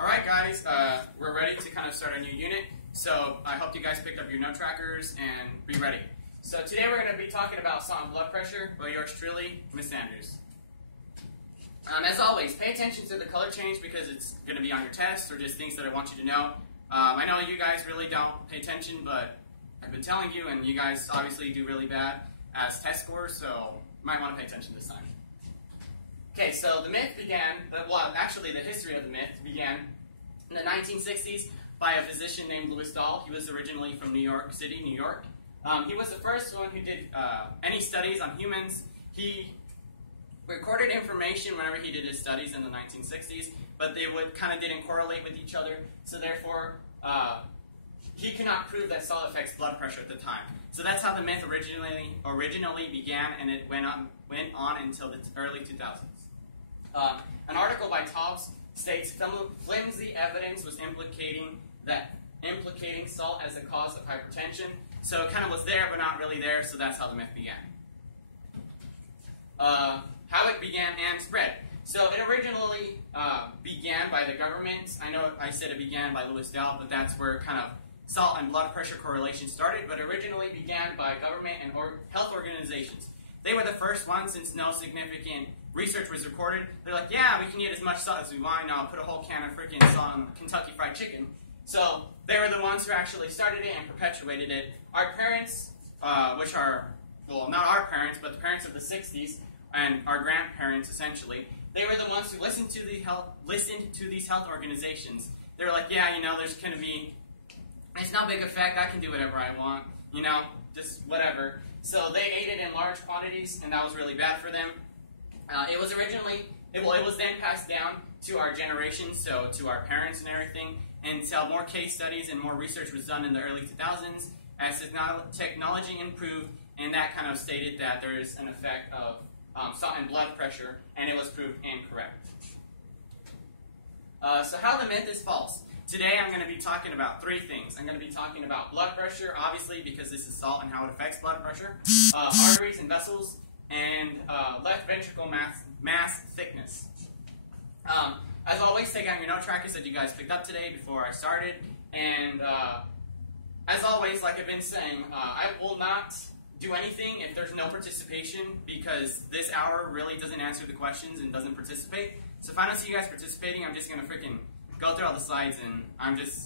Alright guys, we're ready to kind of start a new unit, so I hope you guys picked up your note trackers and be ready. So today we're going to be talking about salt and blood pressure by yours truly, Miss Sanders. As always, pay attention to the color change because it's going to be on your test or just things that I want you to know. I know you guys really don't pay attention, but I've been telling you, and you guys obviously do really bad as test scores, so you might want to pay attention this time. Okay, so the myth began, well, actually the history of the myth began in the 1960s by a physician named Louis Dahl. He was originally from New York City, New York. He was the first one who did any studies on humans. He recorded information whenever he did his studies in the 1960s, but they didn't correlate with each other, so therefore he could not prove that salt affects blood pressure at the time. So that's how the myth originally began, and it went on until the early 2000s. An article by Taubes states flimsy evidence was implicating salt as a cause of hypertension. So it kind of was there, but not really there. So that's how the myth began. How it began and spread. So it originally began by the government. I know I said it began by Louis Dahl, but that's where kind of salt and blood pressure correlation started. But originally began by government and health organizations. They were the first ones, since no significant research was recorded. They're like, yeah, we can eat as much salt as we want now, put a whole can of freaking salt on Kentucky Fried Chicken. So they were the ones who actually started it and perpetuated it. Our parents, which are, well, not our parents, but the parents of the 60s, and our grandparents, essentially, they were the ones who listened to these health organizations. They were like, yeah, you know, there's going to be, it's no big effect, I can do whatever I want, you know, just whatever. So they ate it in large quantities, and that was really bad for them. It was then passed down to our generation, so to our parents and everything, until more case studies and more research was done in the early 2000s as technology improved, and that kind of stated that there is an effect of salt and blood pressure, and it was proved incorrect. So how the myth is false. Today I'm going to be talking about three things. I'm going to be talking about blood pressure, obviously, because this is salt and how it affects blood pressure, arteries and vessels, and left ventricle mass thickness. As always, take out your note trackers that you guys picked up today before I started, and as always, like I've been saying, I will not do anything if there's no participation, because this hour really doesn't answer the questions and doesn't participate. So if I don't see you guys participating, I'm just going to freaking go through all the slides, and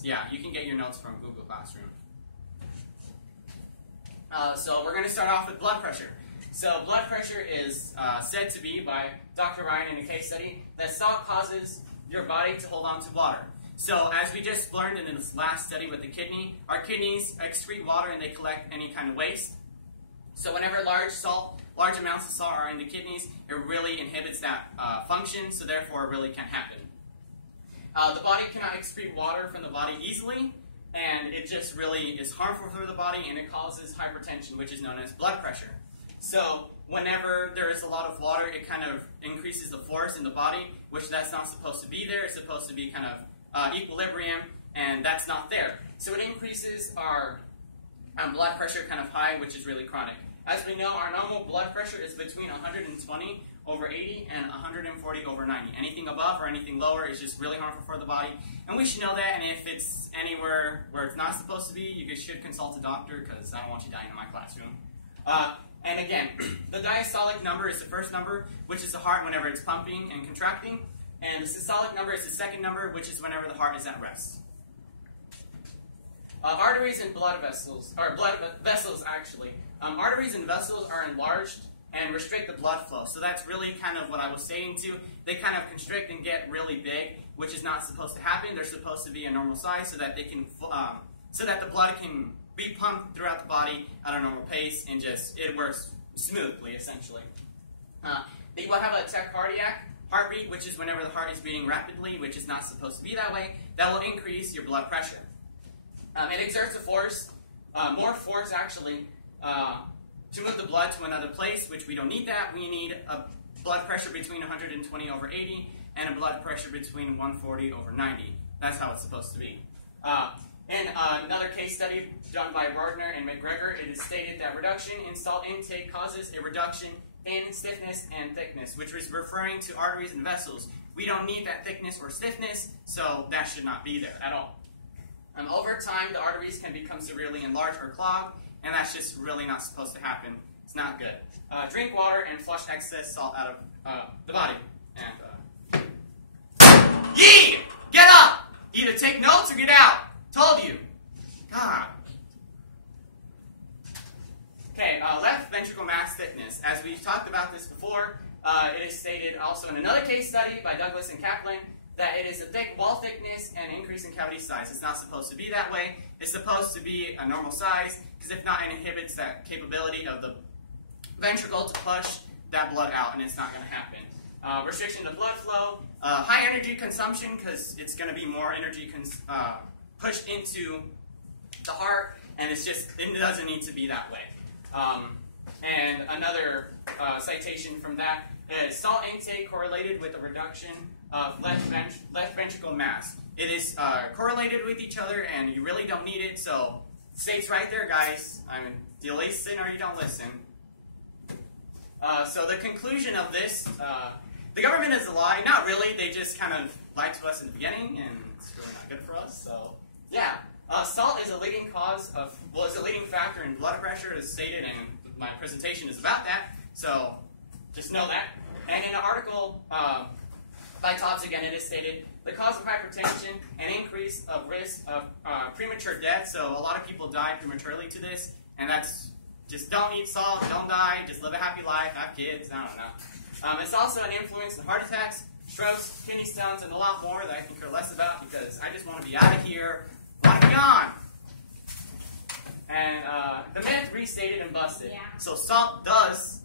you can get your notes from Google Classroom. So we're going to start off with blood pressure. So blood pressure is said to be, by Dr. Ryan in a case study, that salt causes your body to hold on to water. So as we just learned in this last study with the kidney, our kidneys excrete water and they collect any kind of waste. So whenever large amounts of salt are in the kidneys, it really inhibits that function, so therefore it really can't happen. The body cannot excrete water from the body easily, and it just really is harmful for the body, and it causes hypertension, which is known as blood pressure. So whenever there is a lot of water, it kind of increases the force in the body, which that's not supposed to be there. It's supposed to be kind of equilibrium, and that's not there. So it increases our blood pressure kind of high, which is really chronic. As we know, our normal blood pressure is between 120 over 80 and 140 over 90. Anything above or anything lower is just really harmful for the body, and we should know that. And if it's anywhere where it's not supposed to be, you should consult a doctor, because I don't want you dying in my classroom. And again, the diastolic number is the first number, which is the heart whenever it's pumping and contracting, and the systolic number is the second number, which is whenever the heart is at rest. Arteries and blood vessels, or blood vessels actually. Arteries and vessels are enlarged and restrict the blood flow. So that's really kind of what I was saying to. They kind of constrict and get really big, which is not supposed to happen. They're supposed to be a normal size so that they can, so that the blood can be pumped throughout the body at a normal pace, and just it works smoothly, essentially. You will have a tachycardic heartbeat, which is whenever the heart is beating rapidly, which is not supposed to be that way. That will increase your blood pressure. It exerts a force, more force actually, to move the blood to another place, which we don't need that. We need a blood pressure between 120 over 80 and a blood pressure between 140 over 90. That's how it's supposed to be. In another case study done by Gardner and McGregor, it is stated that reduction in salt intake causes a reduction in stiffness and thickness, which is referring to arteries and vessels, We don't need that thickness or stiffness, so that should not be there at all. Over time, the arteries can become severely enlarged or clogged, and that's just really not supposed to happen. It's not good. Drink water and flush excess salt out of the body. And Yee! Get up! Either take notes or get out. Told you. God. Okay, left ventricle mass thickness. As we've talked about this before, it is stated also in another case study by Douglas and Kaplan that it is a wall thickness and increase in cavity size. It's not supposed to be that way. It's supposed to be a normal size, because if not, it inhibits that capability of the ventricle to push that blood out, and it's not going to happen. Restriction to blood flow, high energy consumption, because it's going to be more energy pushed into the heart, and it doesn't need to be that way. And another citation from that is salt intake correlated with a reduction of left ventricle mass. It is correlated with each other, and you really don't need it, so it states right there, guys. I mean, do you listen or you don't listen? So the conclusion of this, the government is a lie. Not really. They just kind of lied to us in the beginning, and it's really not good for us. So, yeah. Salt is a leading is a leading factor in blood pressure, as stated, and my presentation is about that. So, just know that. And in an article by Tobbs, again, it is stated, the cause of hypertension and increase of risk of premature death. So, a lot of people die prematurely to this, and that's just don't eat salt, don't die, just live a happy life, have kids, I don't know. It's also an influence in heart attacks, strokes, kidney stones, and a lot more that I can care less about because I just want to be out of here, want to be on. And the myth restated and busted. Yeah. So salt does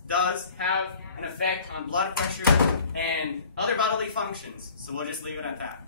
have an effect on blood pressure and other bodily functions. So we'll just leave it at that.